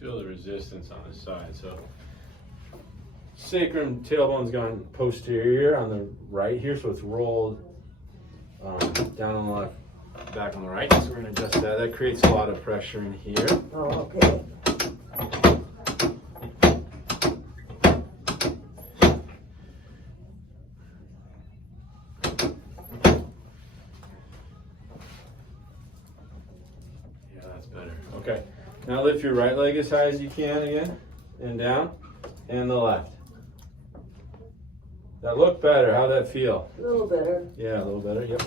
Feel the resistance on this side. So sacrum tailbone's gone posterior on the right here, so it's rolled down on the left, back on the right. So we're gonna adjust that. That creates a lot of pressure in here. Oh, okay. Yeah, that's better. Okay. Now lift your right leg as high as you can again, and down, and the left. That look better. How'd that feel? A little better. Yeah, a little better. Yep.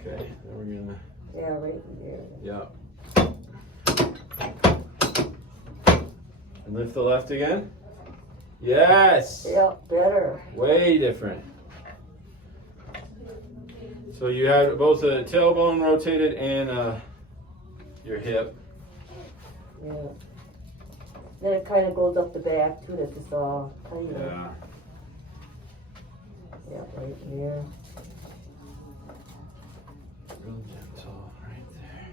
Okay. Then we're gonna. Yeah, right in here. Yeah. And lift the left again. Yes. Yeah, better. Way different. So you had both a tailbone rotated and your hip. Yeah. Then it kind of goes up the back too. That's just all kind of. Yeah. Yeah, right here. Real gentle right there.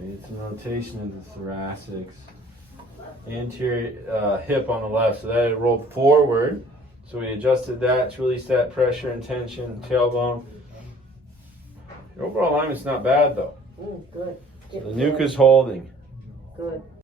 Need some rotation in the thoracics. Anterior hip on the left, so that it rolled forward. So we adjusted that to release that pressure and tension, tailbone. Your overall alignment's not bad though. Good. So the nuke is holding. Good.